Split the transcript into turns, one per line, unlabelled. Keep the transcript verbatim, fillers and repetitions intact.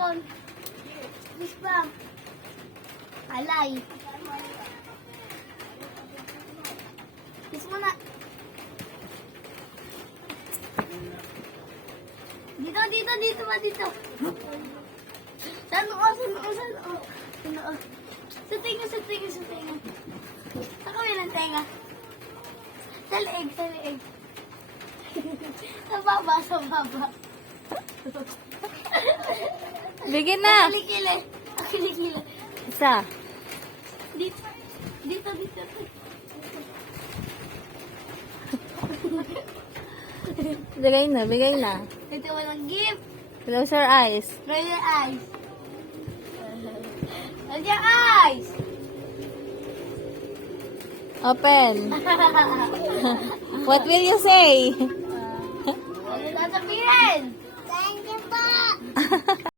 cellphone. Kiss pa. Alay. Kiss mo na. Dito, dito, dito ba, dito. Sa noo, sa noo, sa noo. Sa noo. Sa tinga, sa tinga, sa tinga. Sa kabilang tenga. Sa leeg, sa leeg. Sa baba, sa baba.
Bigyan na.
Kilikili. Kilikili.
Isa.
Dito. Dito, dito.
Bigay na, bigay na.
Ito walang gift.
Close your eyes.
Close your eyes. Close your eyes.
Open. What will you say?
Ano sasabihin? Thank you po.